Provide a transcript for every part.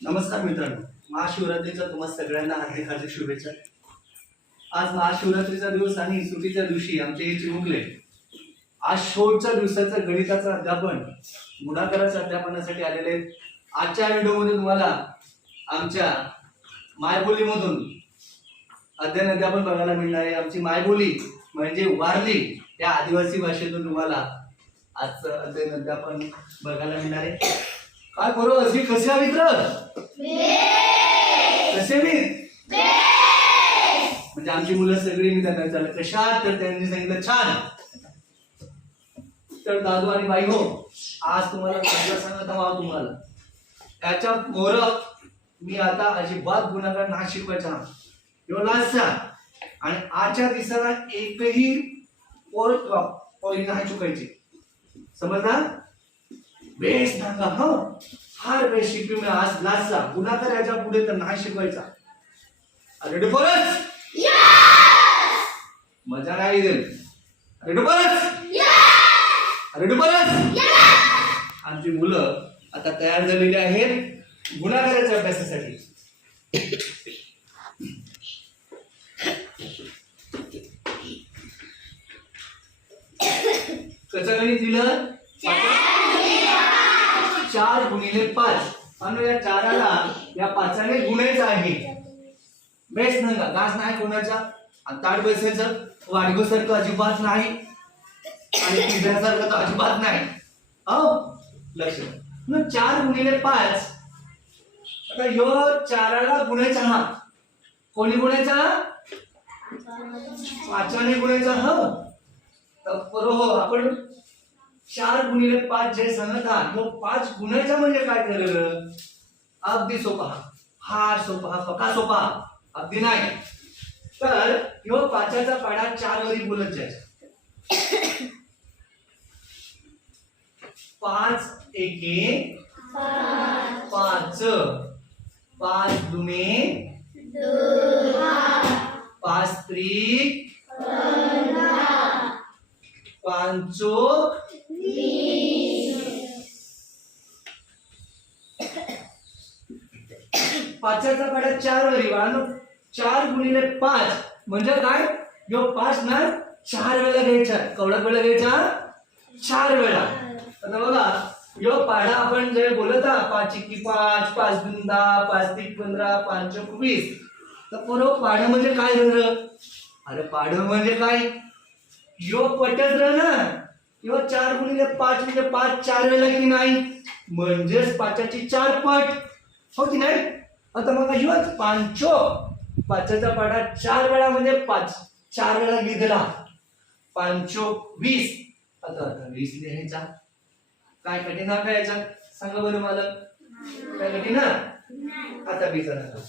नमस्कार मित्रांनो महाशिवरात्रीच्या तुम्हा सगळ्यांना हार्दिक हार्दिक शुभेच्छा. आज महाशिवरात्रीचा दिवस आणि सुटीच्या दिवशी आमचे हे चिमुकले. आज शेवटच्या दिवसाचं गणिताचं अध्यापन गुणाकाराच्या अध्यापनासाठी आलेले आहेत. आजच्या व्हिडिओमध्ये तुम्हाला आमच्या मायबोलीमधून अध्ययन अध्यापन बघायला मिळणार आहे. आमची मायबोली म्हणजे वारली या आदिवासी भाषेतून तुम्हाला आजचं अध्ययन अध्यापन बघायला मिळणार आहे. काय करू अशी कसे आहे मित्र? कसे मी म्हणजे आमची मुलं सगळी मी त्यांना विचारलं कशात तर त्यांनी सांगितलं छान. तर दादू आणि बाई हो आज तुम्हाला सांगत आहो तुम्हाला. त्याच्या मोर मी आता अजिबात गुन्हागार नाही शिकवायचा. किंवा लाजचा. आणि आजच्या दिवसाला एकही पोर पोरी नाही चुकायची. समजला? बेस सांगा हो. फार बेस शिकवी मी आज लाजचा गुन्हागार याच्यापुढे तर नाही शिकवायचा. रेडी परत मजा नाही येईल रेडी परत रेडी परत आमची मुलं आता तयार झालेली आहेत गुन्हागाराच्या अभ्यासासाठी. कसं गणित दिलं? चार गुणिले पाच. आणि या चाराला या पाचाने गुणायचं आहे. बेस नका घास नाही कोणाचा. आणि ताट बसायचं. वाढगोसारखं अजिबात नाही. आणि पिझ्यासारखं तर अजिबात नाही. अहो लक्ष मग चार गुणिले पाच. आता ह्यो चाराला गुणायचा हा. कोणी गुणायचा पाचाने गुणायचा हो. तर बरोबर आपण चार गुणिले पाच जे सांगत तो पाच गुणायचा म्हणजे काय केलेलं अगदी सोपा फार सोपा पका सोपा अगदी नाही. तर यो पाचाचा पाडा चार वरी बोलत जायचा. पाच एके पाच. पाच दुमे पाच त्रिक. पांचोक पाचाचा पाडा कारण चार गुणिले पाच म्हणजे काय? यो पाच ना चार वेळा घ्यायचा. कवडक वेळा घ्यायचा? चार वेळा. आता बघा यो पाडा आपण जे बोलत आहात पाच इक्की पाच पाच दोन दहा पाच तीन पंधरा पाच चौक वीस. तर बरोबर पाडं म्हणजे काय झालं अरे पाडं म्हणजे काय? यो पटत र ना. यो चार गुणिले पाच म्हणजे पाच चार वेळा की नाही? म्हणजेच पाचाची चार पट. हो की नाही? आता मग योच पांचो. पाचाचा पाडा चार वेळा म्हणजे पाच चार वेळा लिहिलेला पांचो वीस. आता आता वीस लिहायचा. काय कठीण हा काय याचा? सांगा बरं मला. काय कठीण हा आता वीस आणा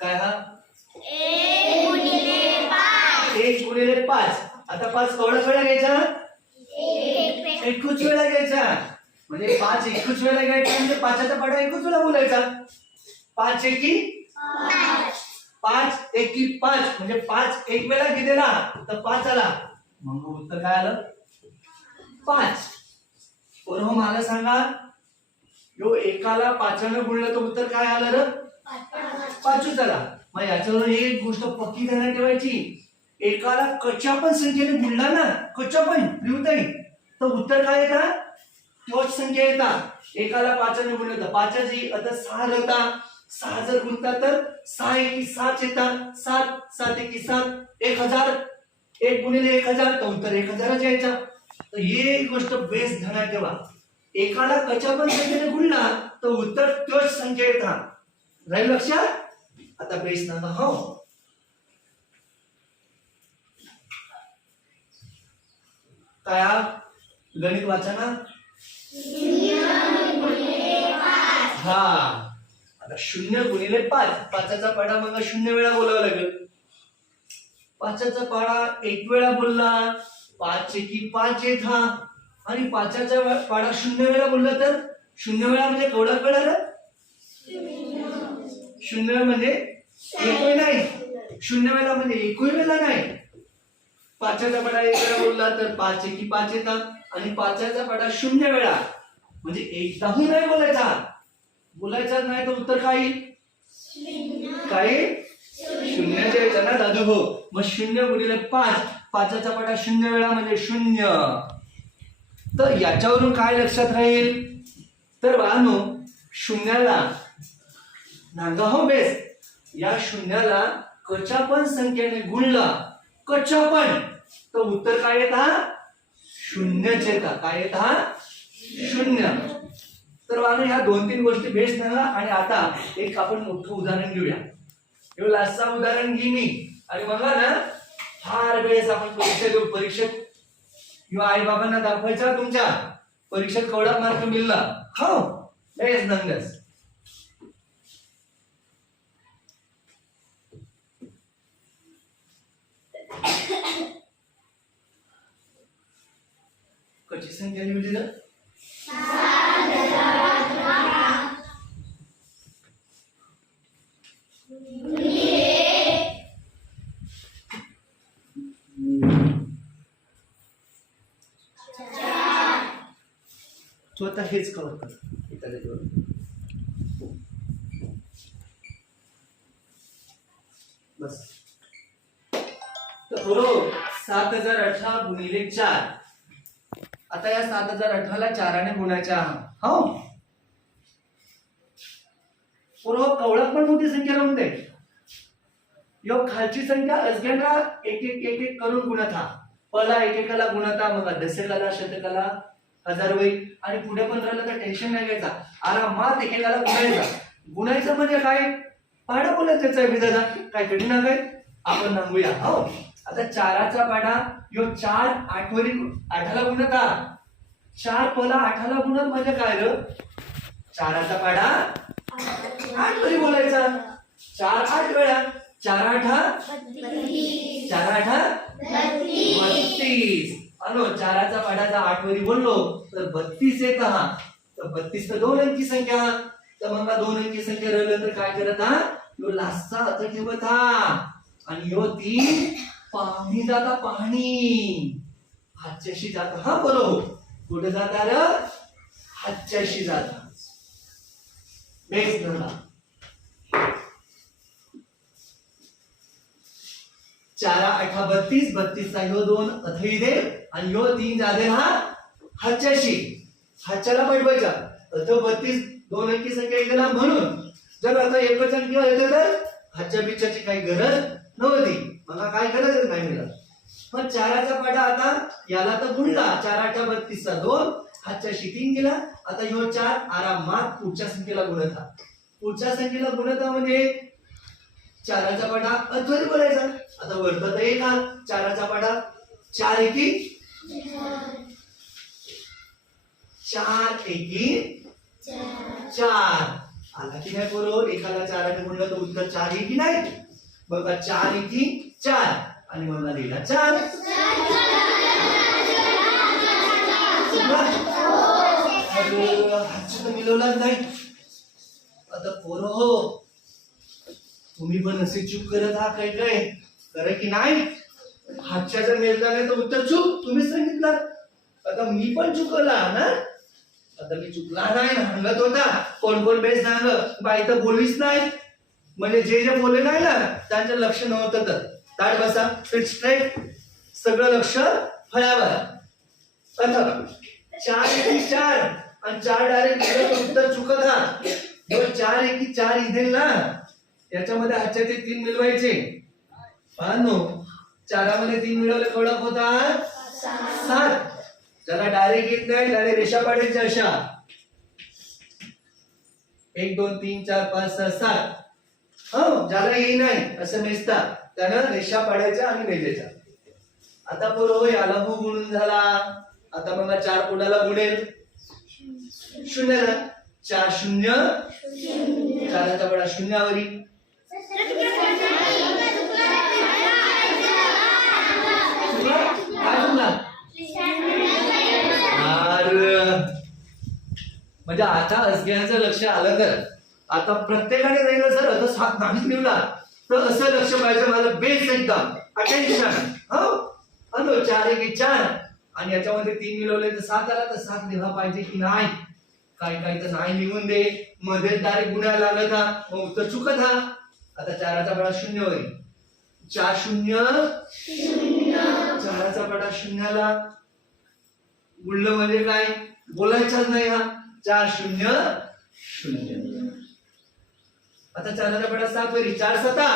काय हा? एक गुणिले पाच. आता पाच केवढा वेळा घ्यायचा? एकूच वेळा घ्यायचा. म्हणजे पाच एकूच वेळा घ्यायचा म्हणजे पाचाचा पाडा एकूच वेळा बोलायचा. पाच एकी पाच. एकी पाच. म्हणजे पाच एक वेळा घेतलेला तर पाच आला मग उत्तर काय आलं? पाच. बरोबर मला सांगा. यो एकाला पाचानं गुणलं तर उत्तर काय आलं र? पाचच आला मग याच्यावर एक गोष्ट पक्की ध्यानात ठेवायची. एकाला कच्च्या पण संख्येने गुणला ना. कच्च्या पण. लिहता येईल तर उत्तर काय येतात तोच संख्या येतात. एकाला पाचाने गुणलं तर पाचाची आता सहा होता सहा जर गुणता तर सहा एकी सात येतात. सात सात एकी सात एक हजार. एक गुणिले एक हजार तर उत्तर एक हजारच यायचा तर हे एक गोष्ट बेस ध्यानात ठेवा. एकाला कशा पण संख्येने गुणला तर उत्तर तोच संख्या येतात. राहील लक्षात? आता बेस ना हो. काय? गणित वाचा ना? हा. आता शून्य गुणिले पाच. पाचाचा पाडा मग शून्य वेळा बोलावं लागेल. पाचाचा पाडा एक वेळा बोलला. पाच एकी पाच येत हा. आणि पाचाचा पाडा शून्य वेळा बोलला तर? शून्य वेळा म्हणजे केवढा वेळा शून्य वेळा म्हणजे एकही नाही. शून्य वेळा म्हणजे एकही वेळा नाही. पाचाचा पाडा एक वेळा बोलला तर पाच एकी पाच येतात आणि पाचचा पाटा शून्य वेळा. म्हणजे एकदाही नाही बोलायचा. बोलायचा नाही तर उत्तर काय काही काय शून्याच्या यायचं ना दादू हो. मग शून्य गुणिले पाच. पाचचा पाटा शून्य वेळा म्हणजे शून्य. तर याच्यावरून काय लक्षात राहील? तर बाळांनो शून्याला नांगा हो बेस. या शून्याला कचापण पण संख्येने गुणला. कचापण पण तर उत्तर काय येत हा? शून्यच का काय येत हा? शून्य. तर बाळांनो ह्या दोन तीन गोष्टी बेस्ट झाला आणि आता एक आपण मोठं उदाहरण घेऊया. हे लास्टचा उदाहरण घे मी. आणि बघा ना फार वेळेस आपण परीक्षा देऊ. परीक्षेत किंवा आई बाबांना दाखवायचा तुमच्या. परीक्षेत कवडा मार्क मिळला. हो बेस दंगस घरची संख्या लिहिली ना तू आता हेच कवर कर. एका जागेवर. बस. तर बरोबर सात हजार अठरा गुणिले चार. आता या सात हजार अठराला चाराने गुणाच्या हो? पूर्व कवळक पण मोठी संख्या राहून दे. यो खालची संख्या अजग्यांना एक एक एक एक करून गुणत हा. पला एकेकाला गुणता मग दशकाला शतकाला हजार होईल. आणि पुढे पंधराला तर टेन्शन नाही घ्यायचा. आरामात एकेकाला गुणायचा. गुणायचं म्हणजे काय? पाडा बोलायचं त्याचा विधाना काय कठीण काय आपण सांगूया हो? आता चाराचा पाडा यो चार आठवरी आठाला गुणता चार पला आठाला गुणत म्हणजे काय र चाराचा पाडा आठ वरी बोलायचा. चार आठ वेळा. चार आठा चार आठा बत्तीस. अनो चाराचा पाडाचा आठ वरी बोललो तर बत्तीस येत हा. तर बत्तीस तर दोन अंकी संख्या. तर मग दोन अंकी संख्या राहिलं तर काय करत हा? यो लास्टचा आता ठेवत हा. आणि यो तीन पाहणी जाता पाहणी हातच्याशी जात. हा बरोबर. कुठे जाता र हातच्याशी जाता. बेस धरला चारा अठरा बत्तीस बत्तीसचा ह्यो दोन अथई दे आणि ह्यो तीन जादे हा हातच्याशी. हातच्याला पटवायचा. अथ बत्तीस दोन अंकी संख्या गेला म्हणून. जर आता एकच किंवा येते तर हातच्या बिच्च्याची काही गरज नव्हती. मला काय गरजच नाही मिळत. मग चाराचा पाडा आता याला तर गुणला चार बत्तीसचा दोन हातच्या तीन गेला आता ह्यो चार आरामात पुढच्या संख्येला गुणत हा. पुढच्या संख्येला गुणत म्हणजे चाराचा पाडा अध्वरी बोलायचा आता वरत तर एक हा चाराचा पाडा चार एकी? चार एकी? चार. आला की नाही बरोबर? एकाला चाराने म्हणलं तर उत्तर चार एकी नाही. बघा चार इथे चार. आणि मला लिहिला चार. तर मिळवलाच नाही. आता पोरं हो. तुम्ही पण असे चूक करत हा काय काय खरं की नाही? हातच्या जर मेलला नाही तर उत्तर चूक तुम्ही सांगितलं. आता मी पण चुकला ना? आता मी चुकला नाही सांगत होता. कोण कोण बेस सांग बाई तर बोललीच नाही. म्हणजे जे जे बोलले नाही ना त्यांचं लक्ष नव्हतं तर. ताट बसा स्ट्रेट सगळं लक्ष फळ्यावर. आता चार एकी चार. आणि चार डायरेक्ट उत्तर चुकत हा. जेव्हा चार एकी चार इथे ना याच्यामध्ये आजच्या ते तीन मिळवायचे. पाहनो चारामध्ये तीन मिळवले कडक होता. सात. ज्याला डायरेक्ट येत नाही डायरेक्ट रेषा पाडायच्या अशा. एक दोन तीन चार पाच सहा सात. हो ज्याला येई नाही असं मेजतात. त्यानं रेषा पाडायच्या आणि मेजायच्या आता बरोबर याला हो गुणून झाला. आता मला चार कोणाला गुणेल. शून्याला चार शून्य? चाराचा बडा शून्यावरी. म्हणजे आता असग्यांचं लक्ष आलं तर. आता प्रत्येकाने राहिलं सर आता सात नाही निवला. तर असं लक्ष पाहिजे मला बेस एकदम. अटेन्शन हो? हॅलो चार एक चार. आणि याच्यामध्ये तीन मिळवले तर सात आला तर सात निघा पाहिजे की नाही? काही काही तर नाही निघून दे. मध्ये डायरेक्ट गुन्हा लागत हा मग उत्तर चुकत हा. आता चाराचा पडा शून्य होईल. चार शून्य? चाराचा पडा शून्याला. गुणलं म्हणजे काय? बोलायचाच नाही हा. चार शून्य? शून्य. आता चाराचा पडा सात होईल चार सता.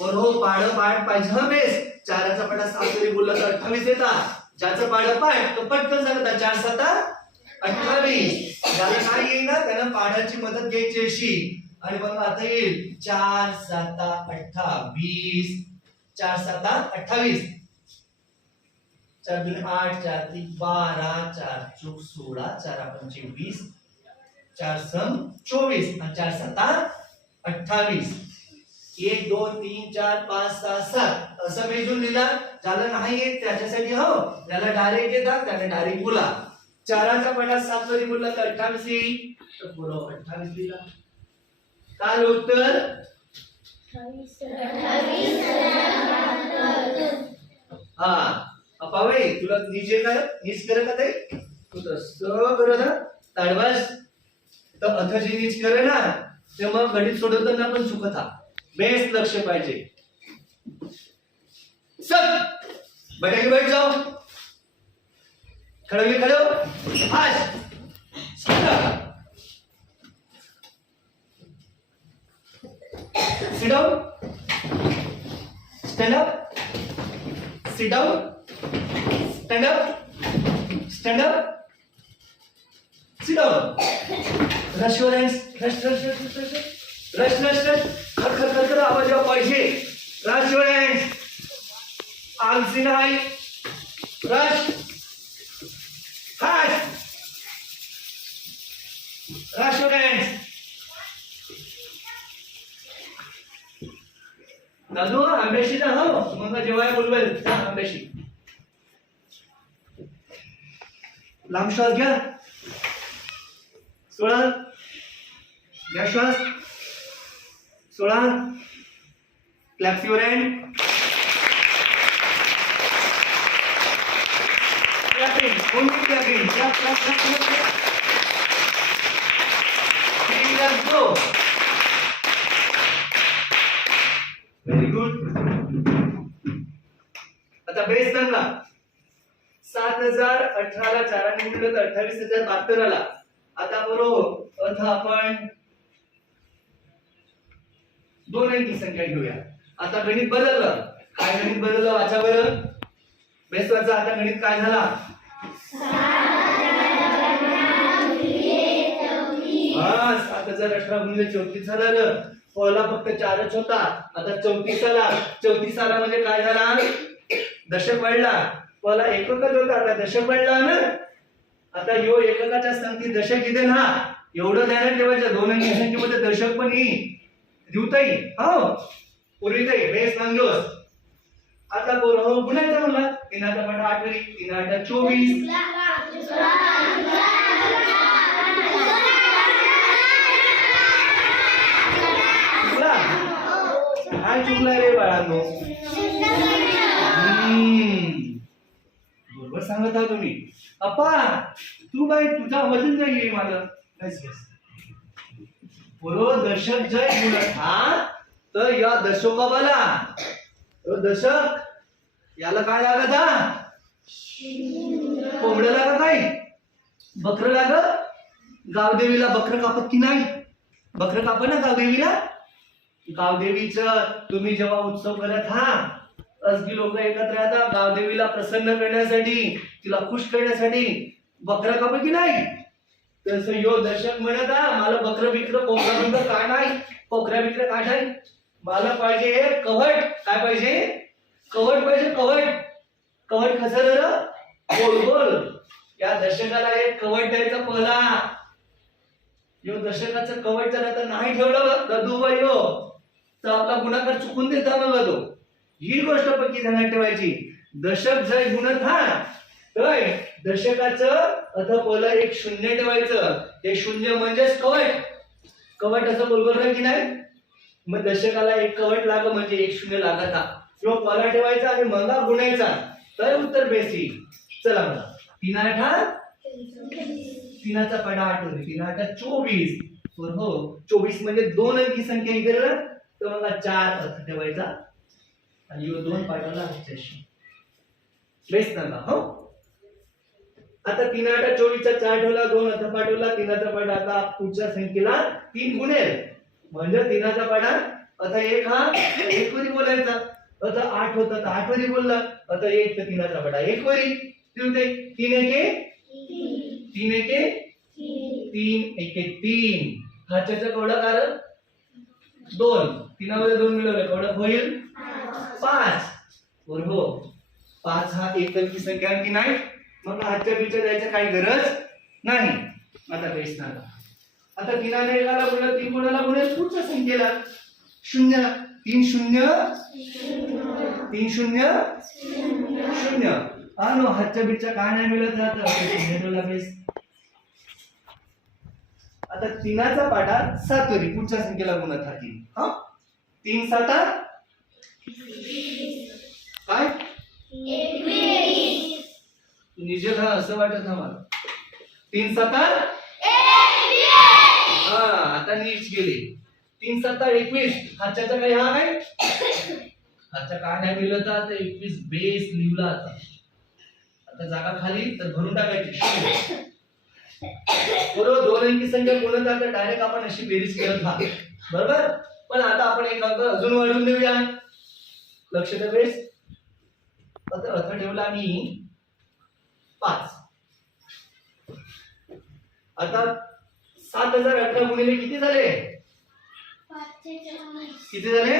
पण हो पाड पाठ पाहिजे हा बेस. चाराचा पडा सात जरी बोलला तर अठ्ठावीस येतात ज्याचं पाड पाठ तो पटकन सांगता चार सता अठ्ठावीस. ज्याला काय येईल ना त्यानं पाडाची मदत घ्यायची अशी. आणि मग आता येईल. चार साता अठ्ठावीस. चार साता अठ्ठावीस. चार दोन आठ चार तीन बारा चार चौक सोळा चार पंचे वीस चार सम चोवीस आणि चार साता अठ्ठावीस. एक दोन तीन चार पाच सहा सात. असं मेजून लिहिला ज्याला नाही येत त्याच्यासाठी हो. ज्याला डायरेक्ट येतात त्याने डायरेक्ट बोला. चाराचा पटा सात जरी बोलला तर अठ्ठावीस येईल. तर बोला अठ्ठावीस लिहिला काल उत्तर? हा. अपावे तुला निजे काय नीच करत का ते? तू तसं करत ना ताडवास तर अथ जे नीच करे ना? ते मग गणित सोडवताना पण चुकत हा. बेस्ट लक्ष पाहिजे. सब बैठक बैठ जाओ खडवली खडव खड़े हो आज sit down. Stand up. Sit down. Stand up. Stand up. Sit down. Rush your hands. Rush, rush, rush, rush, rush. Rush, rush, rush. खर खर खर खर आवाज आवा पाहिजे. Rush your hands. आलसी नाही. Rush. Rush. Rush your hands. दादू आंब्याशी जा हो तुम्हाला जेवायला बोलवेल आंब्याशी लांब श्वास घ्या सोळा. घ्या श्वास सोळा. Clap your hand clapping only clapping clap clap clap clap clap go very good आता बेस सांगा. सात हजार अठराला चाराने गुणलं तर अठ्ठावीस हजार बहात्तर आला आता बरोबर. अर्थ आपण दोन अंकी संख्या घेऊया. आता गणित बदललं. काय गणित बदललं? वाचा बरं. बेस आता गणित काय झाला? हा सात हजार अठरा गुणिले चौतीस झालं पहिला फक्त चारच होता. आता चौतीस आला. चौतीस आला म्हणजे काय झाला? दशक वाढला. पहिला एकच होता. आता दशक वाढला ना? आता यो एककाच्या संख्येत दशक येते ना एवढं ध्यानात ठेवायचं. दोन अंकी संख्येमध्ये दशक पण येईल. देवताई हो. पूर्वीताई बेस सांगलोस आता बोल हो गुन्ह्याचा म्हणला तीन आता पाठ आठवी तीन आठ चोवीस काय चुकला रे बाळांनो. सांगत आहात तुम्ही. अप्पा तू बाई तुझा वजन जाईल माझं. बरोबर दशक जय बोलत हा? तर या दशकोबाला हो, दशक? याला काय लागत हा? कोंबड लागत नाही? बकर लागत? गावदेवीला बकर कापत की नाही? बकर कापत ना गावदेवीला. गावदेवीचं तुम्ही जेव्हा उत्सव करत हा? असगी लोक एकत्र येतात. गावदेवीला प्रसन्न करण्यासाठी तिला खुश करण्यासाठी बकरा कापत की नाही? तसं यो दर्शक म्हणत मला बकर बिकर कोकरा बिकर काय नाही? कोकरा बिकऱ्या काय नाही? मला पाहिजे कवट. काय पाहिजे? कवट पाहिजे कवट. कवट कसं बोल गोल गोल. या दर्शकाला एक कवट द्यायचा पहिला. यो दशकाचं कवट जर आता नाही ठेवलं ददूबाई हो. तर आपला गुणाकार चुकून देता ना तो. ही गोष्ट पक्की ध्यानात ठेवायची. दशक जय गुणत हा तर दशकाचं अथवा एक शून्य ठेवायचं. ते शून्य म्हणजेच कवट. कवट असं बोलबोल की नाही? मग दशकाला एक कवट लाग म्हणजे एक शून्य लागत हा. किंवा पला ठेवायचा आणि मंगा गुणायचा. तर उत्तर बेसी. चला मला तीन आठा तीनाचा पाडा आठवतो तीन आठा चोवीस. हो. चोवीस म्हणजे दोन अंकी संख्या इकडे तर मला चार अर्थ ठेवायचा. आणि यो दोन पाठवला ह्याच्याशी बेस ना हो? आता तीन आठ चोवीसचा चार ठेवला दोन अर्थ पाठवला तिनाचा पाडा आता पुढच्या संख्येला तीन गुणेल म्हणजे तिनाचा पाडा आता एक हा एक वरी बोलायचा. आता आठ होता तर आठ वरी बोलला. आता एक तर तिनाचा पाडा एक वरी. ते होते तीन एके? तीन एके? तीन एके तीन. हाच्याचा केवढा कारण? दोन. तीनामध्ये दोन मिळवले केवढा होईल? पाच. बरोबर हो. पाच हा एक संख्या की नाही. मग हातच्या बिच्या द्यायची काही गरज नाही. आता बेस ना आता तिनाने एकाला गुणलं तीन कोणाला गुणेल पुढच्या संख्येला. शून्य तीन शून्य तीन शून्य शून्य. हा हातच्या बिच्या काय नाही मिळत राहतं. बेस. आता तिनाचा पाठात सातवरी पुढच्या संख्येला गुणत हा तीन हा? तीन साता काय? निजल हा असं वाटत हा मला. तीन सत्ता? हा आता नीच गेले. तीन सत्ता एकवीस. हाच्याचा काही हा काय हाच्या काय नाही तर आता एकवीस बेस लिहिला आता. आता जागा खाली तर भरून टाकायची. बरोबर दोन अंकी संख्या बोलत आता डायरेक्ट आपण अशी बेरीज करत हा बरोबर? पण आता आपण एक अंक अजून वाढवून देऊया. लक्ष द्या बेस. आता अर्थ ठेवला मी. पाच. आता सात हजार अठरा गुणिले किती झाले? किती झाले?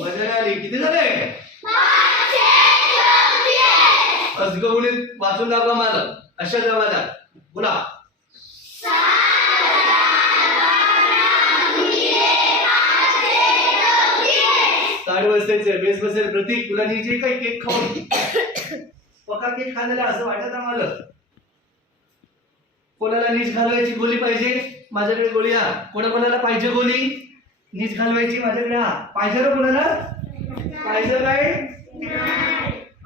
मजा आली. किती झाले? असगवणीत वाचून दाखवा मला. अशा जवाला बोला. साठ वर्षाचे बेस बसेल प्रतीक तुला नीचे काही केक खाऊन. पका केक खाल्लेला असं वाटत आम्हाला. कोणाला नीच घालवायची गोळी पाहिजे? माझ्याकडे गोळी हा. कोणा कोणाला पाहिजे गोळी नीच घालवायची माझ्याकडे हा. पाहिजे ना कोणाला? पाहिजे काय?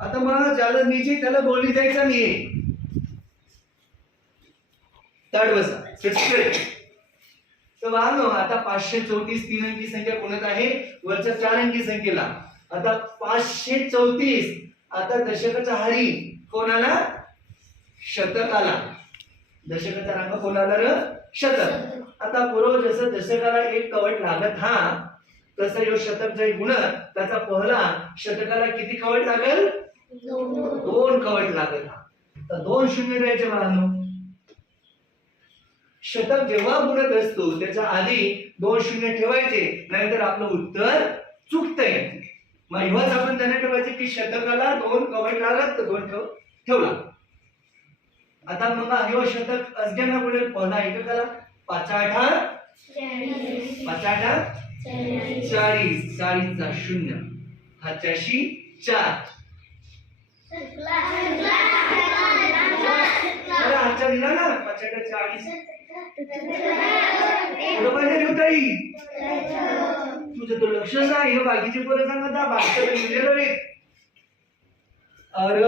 आता मग ज्याला नीचे त्याला गोळी द्यायचा नाही ताड बसा तर वाहनो आता पाचशे चौतीस तीन अंकी संख्या कोणत आहे? वरच्या चार अंकी संख्येला. आता पाचशे चौतीस आता दशकाचा हरी कोणाला? शतकाला. दशकाचा रंग कोणाला र? शतक. आता पूर्व जसं दशकाला एक कवट लागत हा तसं यो शतक जे गुण त्याचा पहिला शतकाला किती कवट लागेल? दोन. कवट लागेल हा. तर दोन शून्य द्यायचे बाळांनो. शतक जेव्हा गुणत असतो त्याच्या आधी दोन शून्य ठेवायचे नाहीतर आपलं उत्तर चुकतंय मग एव्हाच आपण त्यांना ठेवायचे की शतकाला दोन कवट लागत तर दोन ठेव ठेवला. आता मग हे शतक असग्यांना पुढे पहिला एककाला? पाच आठा पाच आठा चाळीस. चाळीसचा शून्य. हाच्याशी चार. हातच्या दिला ना? पाच आठा चाळीस. तुझं तो लक्ष नाही हे बाकीचे पोरं सांगत हा बाकीचं लिहिलेलं अरे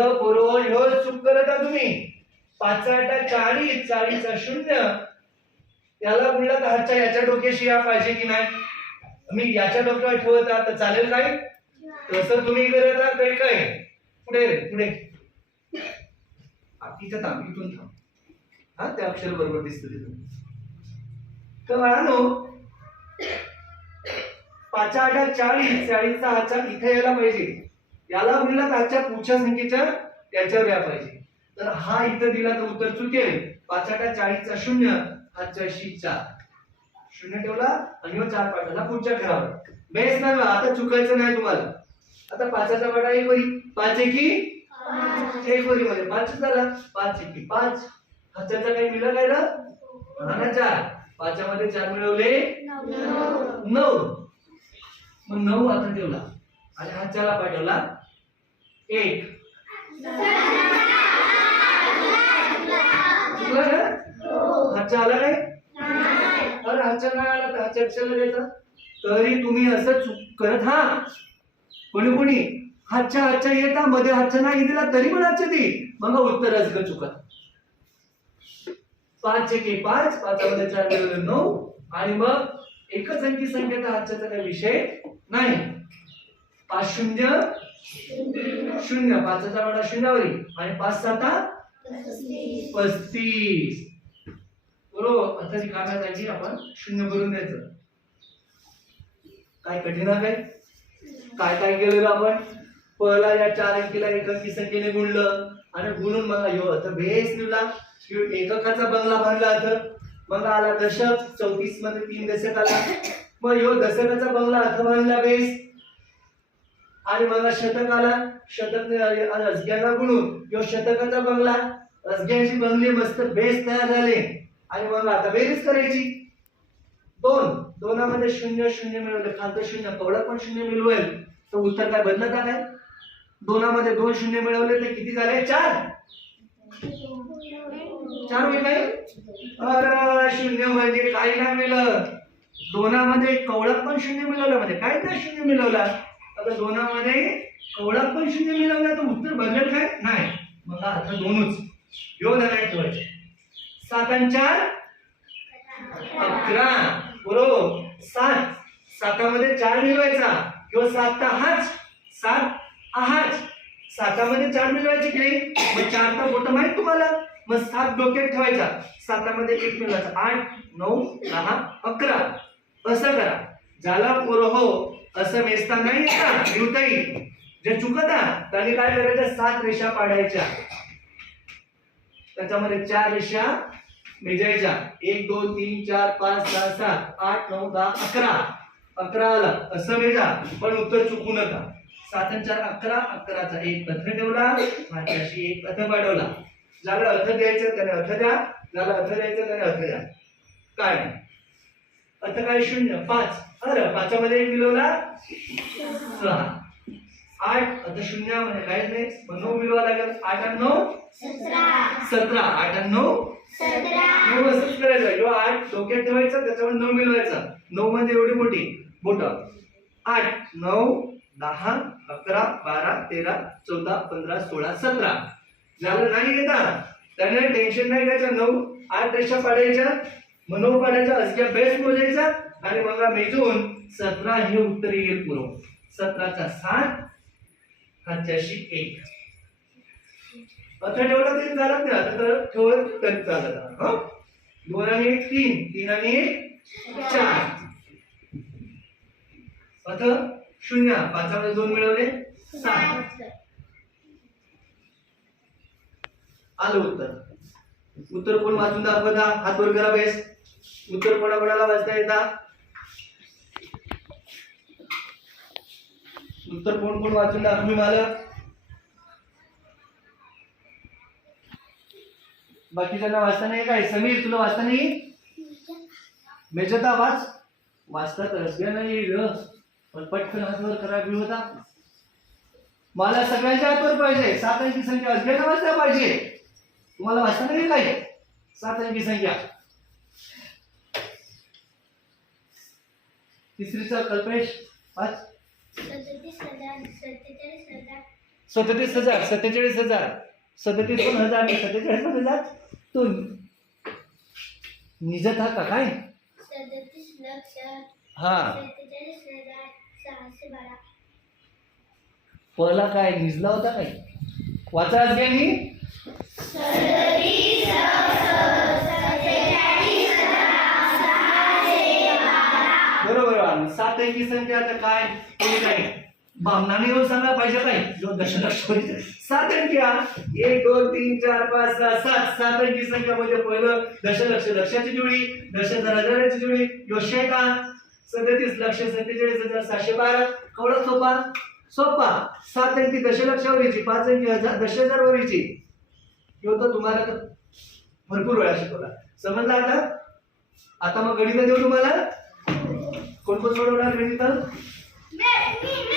ह्यो चूक करत तुम्ही. पाच आठा चाळीस चाळीसचा शून्य. याला म्हणलं तर हातच्या याच्या डोक्याशी या पाहिजे की नाही? मी याच्या डोक्यावर ठेवत आहात तर चालेल काय? तसं तुम्ही करत आहात काय काय? पुढे पुढे. आ, तिथं थांब इथून थांब. हा त्या अक्षर बरोबर दिसतं तिथं. तर बाळांनो पाच आठा चाळीस चाळीसचा हातच्या इथे यायला पाहिजे. याला म्हणलं तर हातच्या पुढच्या संख्येच्या याच्यावर या पाहिजे. तर हा इथं दिला तर उत्तर चुकेल. पाच आठा चाळीसचा शून्य हातच्याशी चार. शून्य ठेवला आणि ह्यो चार पाठवला पुढच्या घरावर. बेस ना आता चुकायचं नाही तुम्हाला. आता पाचाचा पाठा एक वरी. पाच एकी? एक वरी मध्ये पाच झाला. पाच एकी. पाच. हातच्याचा काही मिळालं काय ना? हा. चार. पाच्यामध्ये चार मिळवले? नऊ. मग नऊ आता ठेवला. आणि हातच्याला पाठवला एक. हातच्या आला काय? अरे हातच्या नाही आला तर हातच्या कशाला द्यायचा तरी तुम्ही असं चुक करत हा. कोणी कोणी? हातच्या हातच्या येता. मध्ये हातच्या नाही दिला तरी पण हातच्या ती मग उत्तर असं चुकत. पाच एके पाच पाचामध्ये चार मिळवले नऊ. आणि मग एकच अंकी संख्येचा हातच्याचा काही विषय नाही. पाच शून्य शून्य. पाचचा वाडा शून्यावरी. आणि पाच साता पस्तीस. बरोबर? आता रिकाम्या जागी आपण शून्य भरून द्यायचं. काय कठीण आहे? काय काय काय केलेलं आपण? पहिला या चार अंकीला एक अंकी संख्येने गुणलं. आणि गुणून मला यो आता बेस निवला एककाचा बंगला बांधला तर? मग आला दशक चौतीसमध्ये तीन दशक आला. मग ह्यो दशकाचा बंगला अर्थ भरला बेस. आणि मग शतक आला. शतक अजग्याला गुणून ह्यो शतकाचा बंगला अजग्याची बंगले मस्त बेस तयार झाले. आणि मग आता बेरीज करायची. दोन. दोनामध्ये शून्य शून्य मिळवलं. खालचं शून्य कवडा पण शून्य मिळवेल. तर उत्तर काय बदलत आहे? काय दोनामध्ये दोन शून्य मिळवले तर किती झाले? चार. चार होईल काय शून्य म्हणजे काही नाही मिळलं दोनामध्ये कवडा पण शून्य मिळवलं म्हणजे काय नाही शून्य मिळवला? आता दोनामध्ये कवडा पण शून्य मिळवला तर उत्तर बदलेल काय? नाही. मग आता दोनच. ह्यो झाला ठेवायचे सात आणि चार? अकरा. बरोबर. सात. सातामध्ये चार मिळवायचा. किंवा सात हाच. सात आहाच सातामध्ये चार मिळवायचे की नाही? मग चारचा फोटो माहीत तुम्हाला. मग सात डोक्यात ठेवायचा. सातामध्ये एक मिळवायचा आठ नऊ दहा अकरा. असं करा. ज्याला पोर हो असं मेजता नाही येत येईल जे चुकता त्यांनी काय करायचं? सात रेषा पाडायच्या. त्याच्यामध्ये चार रेषा मेजायच्या. एक दोन तीन चार पाच सहा सात आठ नऊ दहा अकरा. अकरा आला. असं मेजा. पण उत्तर चुकू नका. सात आणि चार अकरा अकराचा एक पथ ठेवला. माझ्याशी एक पथ पाठवला. ज्याला अर्थ द्यायचं त्याने अर्थ द्या ज्याला अर्थ द्यायचं त्याने अर्थ द्या. काय? अर्थ काय? शून्य. पाच. अरे पाचामध्ये एक मिळवला. सहा. आठ. आता शून्यामध्ये काहीच नाही. मग नऊ मिळवा लागेल. आठ आणि नऊ? सतरा. आठ आणि नऊ? नऊ असंच करायचं. ह्यो आठ डोक्यात ठेवायचा त्याच्यावर नऊ मिळवायचा. नऊ म्हणजे एवढी मोठी. बोट. आठ नऊ दहा अकरा बारा तेरा चौदा पंधरा सोळा सतरा. झालं नाही घेता. त्याने टेन्शन नाही घ्यायचं. नऊ आठ रेषा पाडायच्या मग नऊ पाडायच्या असल्या बेस्ट मोजायचा आणि मग मेजून सतरा हे उत्तर येईल पुरव सतराचा सात हाच्याशी एक. आता ठेवला तरी चालत नाही. आता तर ठेवत तरी चालत नाही, दोन आणि एक तीन. तीन आणि एक चार. आता शून्य. पाचामध्ये दोन मिळवले. सात आलं उत्तर. उत्तर कोण वाचून दाखवता? हात वर करा बेस. उत्तर कोणा कोणाला वाचता येता? उत्तर कोण कोण वाचून दाखवी मला बाकीच्यांना वाचता नाही काय? समीर तुला वाचता नाही? मेजता वाच. वाचता तर नाही र. पण पटकन हातवर करा बी होता मला सगळ्यांच्या हातवर पाहिजे. सात संख्या असल्याला वाचल्या पाहिजे. तुम्हाला वाचता नाही काय सात अंकी संख्या. तिसरीचा कल्पेश वाच सदतीस हजार सत्तेचाळीस हजार. सदतीस दोन हजार. आणि सत्तेचाळीस दोन हजार. तो निजत हा का काय? हा. सत्तेचाळीस पहिला काय निजला होता काय? वाचा आज ज्ञानी बरोबर सात अंकी संख्या आता काय? कोणी काय भावनाने येऊन सांगा पाहिजे काय? जो दशलक्ष सात अंक्या एक दोन तीन चार पाच सहा सात. सात अंकी संख्या म्हणजे पहिलं दशलक्ष लक्षाची जुळी दश हजार हजाराची जुळी योशे का सदतीस लक्ष सत्तेचाळीस हजार सहाशे बारा. कवडा सोपा? सोपा. सात अंकी दशलक्षावरीची पाच अंकी हजार दश हजारवरीची किंवा तो तुम्हाला तर भरपूर वेळा शिकवला. समजला आता? आता मग गणित देऊ तुम्हाला? कोण कोण सोडवणार गणित? मी